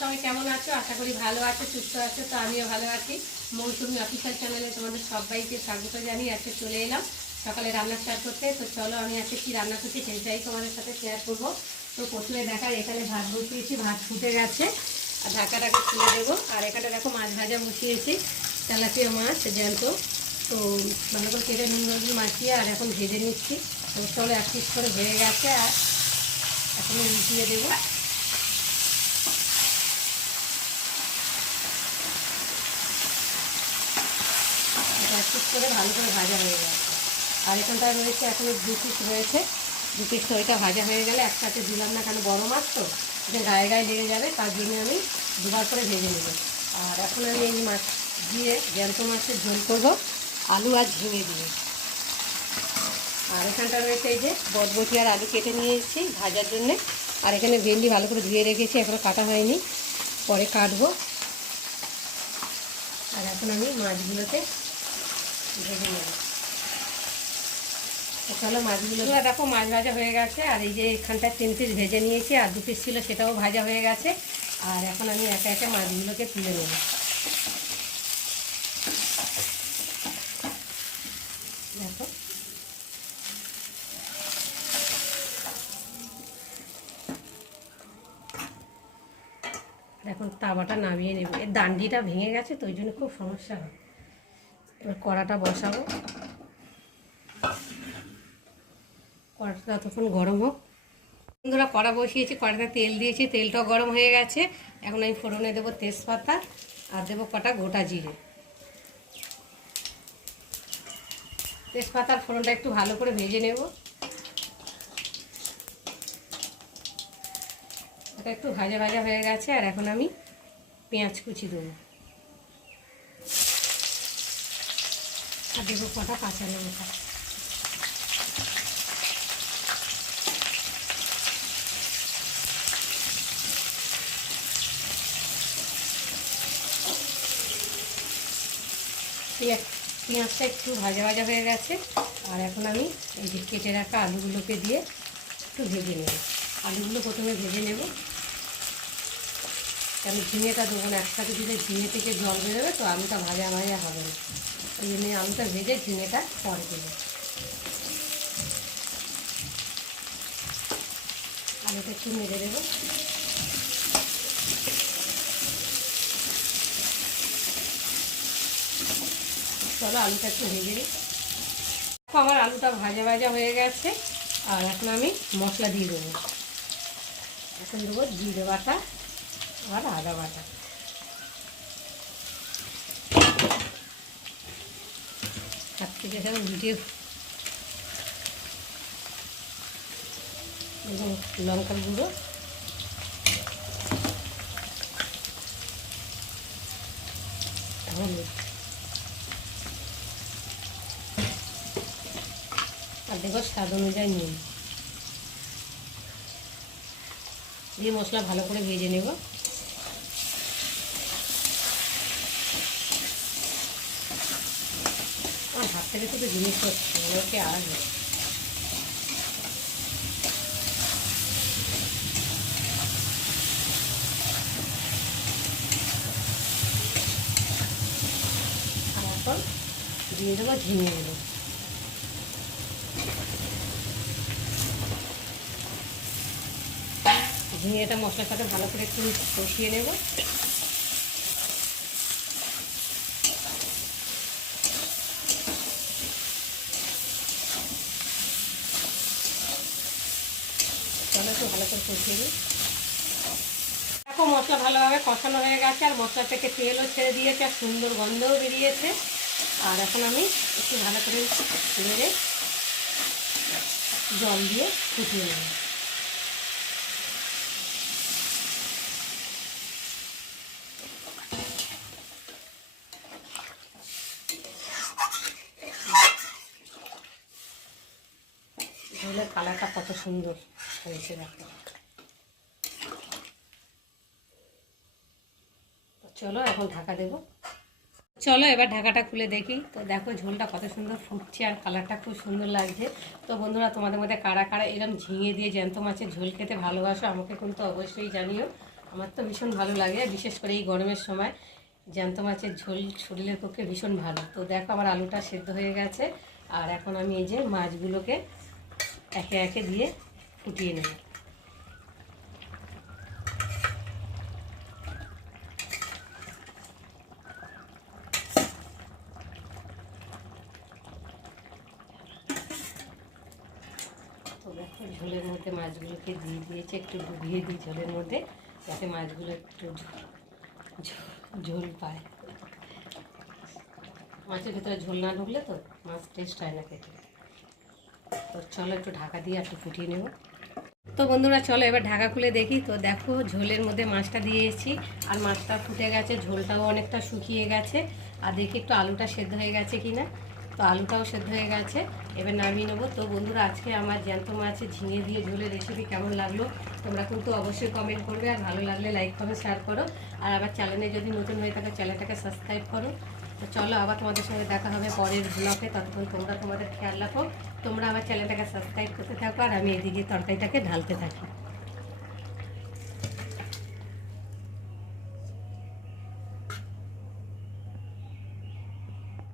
সবাই কেমন আছো? আশা করি ভালো আছো, সুস্থ আছো, তো আমিও ভালো আছি। মৌসুমি অফিসিয়াল চ্যানেলে তোমাদের সবাইকে স্বাগত জানিয়ে আজকে চলে এলাম সকালে রান্না স্টার্ট করতে। তো চলো আমি আজকে কী রান্না করছি সেইটাই তোমাদের সাথে শেয়ার করব। তো প্রথমে দেখা এখানে ভাত বসিয়েছি, ভাত ফুটে গেছে। আর ঢাকাটাকে খুলে দেবো। আর এখানে দেখো মাছ ভাজা বসিয়েছি, তেলাপিয়া মাছ জ্যান্ত। তো ভালো করে কেটে নুন, হলুদ মাখিয়ে আর এখন ভেজে নিচ্ছি। তো চলো এক পিস করে হয়ে গেছে। আর এখন উঠিয়ে দেবো। পিস করে ভালো করে ভাজা হয়ে গেছে। আর এখানটায় রয়েছে এখনও দু পিস রয়েছে। দু পিস তো ওইটা ভাজা হয়ে গেলে একসাথে দিলাম না কেন বড় মাছ তো, এটা গায়ে গায়ে লেগে যাবে, তার জন্য আমি দুবার করে ভেজে নেব। আর এখন আমি এই মাছ দিয়ে জ্যান্ত মাছের ঝোল করব, আলু আর ঝিঙে দিয়ে। আর এখানটা রয়েছে এই যে বটবটি আর আলু কেটে নিয়ে এসেছি ভাজার জন্যে। আর এখানে ভেন্ডি ভালো করে ধুয়ে রেখেছি এখনও কাটা হয়নি, পরে কাটবো। আর এখন আমি মাছগুলোতে ভেজে নেব চলো মাছগুলো দেখো মাছ ভাজা হয়ে গেছে, আর এই যে এখানটা তিন পিস ভেজে নিয়েছি, আর দু পিস ছিল সেটাও ভাজা হয়ে গেছে। আর এখন আমি একা একা মাছগুলোকে তুলে নেব। দেখো। এখন তাওয়াটা নামিয়ে নেব। এর দান্ডিটা ভেঙে গেছে, তো ওই জন্য খুব সমস্যা হয়। কড়াটা বসাবো। কড়াটা ততক্ষণ গরম হোক। বন্ধুরা, কড়া বসিয়েছি, কড়াতে তেল দিয়েছি, তেলটাও গরম হয়ে গেছে। এখন আমি ফোড়নে দেবো তেজপাতা আর দেবো কটা গোটা জিরে। তেজপাতার ফোড়নটা একটু ভালো করে ভেজে নেব। এটা একটু ভাজা ভাজা হয়ে গেছে, আর এখন আমি পেঁয়াজ কুচি দেবো। আর দেবো কটা কাঁচা লঙ্কা পেঁয়াজ পেঁয়াজটা একটু ভাজা ভাজা হয়ে গেছে। আর এখন আমি এই যে কেটে রাখা আলুগুলোকে দিয়ে একটু ভেজে নেব। আলুগুলো প্রথমে ভেজে নেব। আমি ঝিঙেটা দেবো না, একসাথে দিলে ঝিঙে থেকে জল বেরোবে, তো আলুটা ভাজা ভাজা হবে না। ওই জন্য আলুটা ভেজে ঝিঙেটা পরে দেবো। আলুটা একটু মেরে দেবো। চলো আলুটা একটু ভেজে নিই। আমার আলুটা ভাজা ভাজা হয়ে গেছে। আর এখন আমি মশলা দিয়ে দেবো। এখন দেবো জিরে বাটা আর আদা বাটা। হাত থেকে সব ভিডিও লঙ্কার গুঁড়ো। হলুদ আর দেখো স্বাদ অনুযায়ী নুন। দিয়ে মশলা ভালো করে ভেজে নেব। হাত থেকে তো জিনিস হচ্ছে ওকে আর দিয়ে দেবো ঝিঙে দেবো ঝিঙেটা মশলার সাথে ভালো করে একটু কষিয়ে নেব। তাহলে একটু ভালো করে কষিয়ে নিই। দেখো মশলা ভালোভাবে কষানো হয়ে গেছে, আর মশলা থেকে তেলও ছেড়ে দিয়েছে, আর সুন্দর গন্ধও বেরিয়েছে। আর এখন আমি একটু ভালো করে নেড়ে জল দিয়ে ফুটিয়ে নেব। কালারটা কত সুন্দর। হয়েছে দেখো চলো এখন ঢাকা দেব। চলো এবার ঢাকাটা খুলে দেখি। তো দেখো ঝোলটা কত সুন্দর ফুটছে আর কালারটা খুব সুন্দর লাগছে। তো বন্ধুরা, তোমাদের মধ্যে কারা কারা এরকম ঝিঙে দিয়ে জ্যান্ত মাছের ঝোল খেতে ভালোবাসো আমাকে কিন্তু অবশ্যই জানিও। আমার তো ভীষণ ভালো লাগে, বিশেষ করে এই গরমের সময়। জ্যান্ত মাছের ঝোল শরীরের পক্ষে ভীষণ ভালো। তো দেখো আমার আলুটা সেদ্ধ হয়ে গেছে। আর এখন আমি এই যে মাছগুলোকে একে একে দিয়ে ফুটিয়ে নেব। ঝোলের মধ্যে মাছগুলোকে দিয়ে দিয়েছে, একটু ডুবিয়ে দিই ঝোলের মধ্যে, যাতে মাছগুলো একটু ঝোল পায়। মাছের ভিতরে ঝোল না ঢুকলে তো মাছ টেস্ট হয় না খেতে। তো চলো একটু ঢাকা দিয়ে একটু ফুটিয়ে নেব। তো বন্ধুরা, চলো এবার ঢাকা খুলে দেখি। তো দেখো, ঝোলের মধ্যে মাছটা দিয়েছি আর মাছটা ফুটে গেছে, ঝোলটাও অনেকটা শুকিয়ে গেছে। আর দেখি একটু আলুটা সেদ্ধ হয়ে গেছে কি না তো আলুটাও সেদ্ধ হয়ে গেছে, এবার নামিয়ে নেব। তো বন্ধুরা, আজকে আমার জ্যান্ত মাছের ঝিঙে দিয়ে ঝোলের রেসিপি কেমন লাগল, তোমরা কিন্তু অবশ্যই কমেন্ট করবে। আর ভালো লাগলে লাইক কমেন্ট শেয়ার করো। আর আবার চ্যানেলে যদি নতুন হয়ে থাকে চ্যানেলটাকে সাবস্ক্রাইব করো। তো চলো আবার তোমাদের সঙ্গে দেখা হবে পরের ব্লগে ততক্ষণ তোমরা তোমাদের খেয়াল রাখো। তোমরা আমার চ্যানেলটাকে সাবস্ক্রাইব করতে থাকো আর আমি এদিকে তরকারিটাকে ঢালতে থাকি।